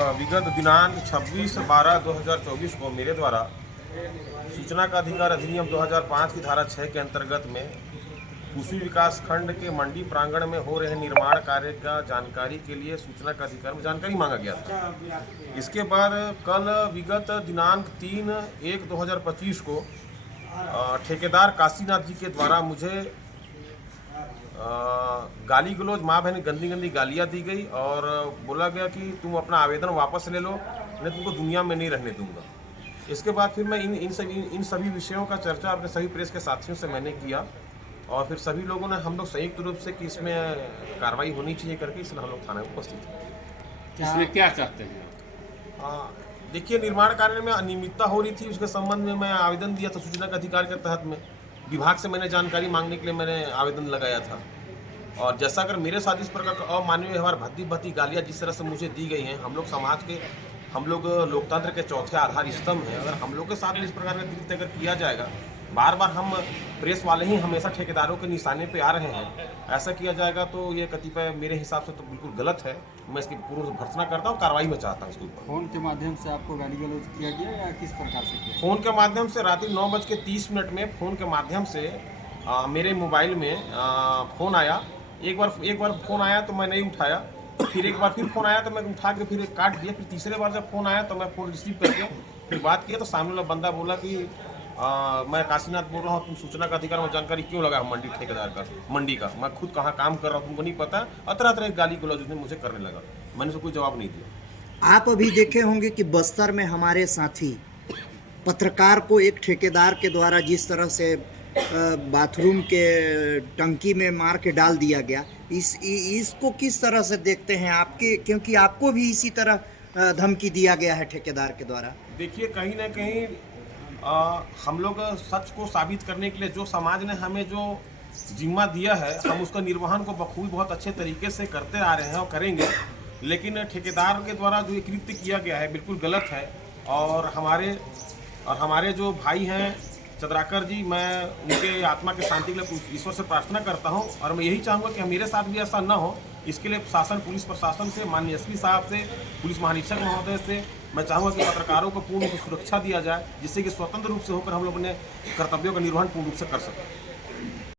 विगत दिनांक 26/12/2024 को मेरे द्वारा सूचना का अधिकार अधिनियम 2005 की धारा 6 के अंतर्गत में कुशी विकास खंड के मंडी प्रांगण में हो रहे निर्माण कार्य का जानकारी के लिए सूचना का अधिकार में जानकारी मांगा गया था। इसके बाद कल विगत दिनांक 3/1/2025 को ठेकेदार काशीनाथ जी के द्वारा मुझे गाली गलौज माँ बहन गंदी गंदी गालियाँ दी गई और बोला गया कि तुम अपना आवेदन वापस ले लो, मैं तुमको दुनिया में नहीं रहने दूंगा। इसके बाद फिर मैं इन सभी विषयों का चर्चा अपने सभी प्रेस के साथियों से मैंने किया और फिर सभी लोगों ने हम लोग संयुक्त रूप से कि इसमें कार्रवाई होनी चाहिए करके इसलिए हम लोग थाने में उपस्थित हैं। इसमें क्या चाहते हैं? देखिए, निर्माण कार्य में अनियमितता हो रही थी, उसके संबंध में मैं आवेदन दिया था सूचना का अधिकार के तहत में। विभाग से मैंने जानकारी मांगने के लिए मैंने आवेदन लगाया था और जैसा अगर मेरे साथ इस प्रकार का अमानवीय व्यवहार भद्दी भद्दी गालियाँ जिस तरह से मुझे दी गई हैं, हम लोग समाज के हम लोग लोकतंत्र के चौथे आधार स्तंभ हैं, अगर हम लोग के साथ इस प्रकार का कृत्य अगर किया जाएगा, बार बार हम प्रेस वाले ही हमेशा ठेकेदारों के निशाने पे आ रहे हैं, ऐसा किया जाएगा तो ये कतिपय मेरे हिसाब से तो बिल्कुल गलत है। मैं इसकी पूर्ण भर्त्सना करता हूँ, कार्रवाई में चाहता हूँ इसके ऊपर। फोन के माध्यम से आपको गाली गलौज किया गया या किस प्रकार से किया? फ़ोन के माध्यम से रात्रि 9:30 में फ़ोन के माध्यम से मेरे मोबाइल में फ़ोन आया। एक बार फ़ोन आया तो मैं नहीं उठाया, फिर एक बार फिर फ़ोन आया तो मैं उठा के फिर काट दिया। फिर तीसरे बार जब फ़ोन आया तो मैं फ़ोन रिसीव करके फिर बात किया तो सामने वाला बंदा बोला कि मैं काशीनाथ बोल रहा हूँ, तुम सूचना का अधिकार में जानकारी क्यों लगा मंडी ठेकेदार का मंडी का, मैं खुद कहाँ काम कर रहा हूँ तुमको नहीं पता, और तरह तरह गाली गलौज उसने मुझे करने लगा। मैंने उसको कोई जवाब नहीं दिया। आप अभी देखे होंगे कि बस्तर में हमारे साथी पत्रकार को एक ठेकेदार के द्वारा जिस तरह से बाथरूम के टंकी में मार के डाल दिया गया, इसको किस तरह से देखते हैं आपके, क्योंकि आपको भी इसी तरह धमकी दिया गया है ठेकेदार के द्वारा? देखिए, कहीं ना कहीं हम लोग सच को साबित करने के लिए जो समाज ने हमें जो जिम्मा दिया है, हम उसका निर्वहन को बखूबी बहुत अच्छे तरीके से करते आ रहे हैं और करेंगे। लेकिन ठेकेदार के द्वारा जो ये कृत्य किया गया है बिल्कुल गलत है और हमारे जो भाई हैं चंद्राकर जी, मैं उनके आत्मा की शांति के लिए ईश्वर से प्रार्थना करता हूं और मैं यही चाहूँगा कि मेरे साथ भी ऐसा न हो। इसके लिए शासन, पुलिस प्रशासन से, माननीय एसपी साहब से, पुलिस महानिरीक्षक महोदय से मैं चाहूँगा कि पत्रकारों को पूर्ण रूप से सुरक्षा दिया जाए, जिससे कि स्वतंत्र रूप से होकर हम लोग अपने कर्तव्यों का निर्वहन पूर्ण रूप से कर सकें।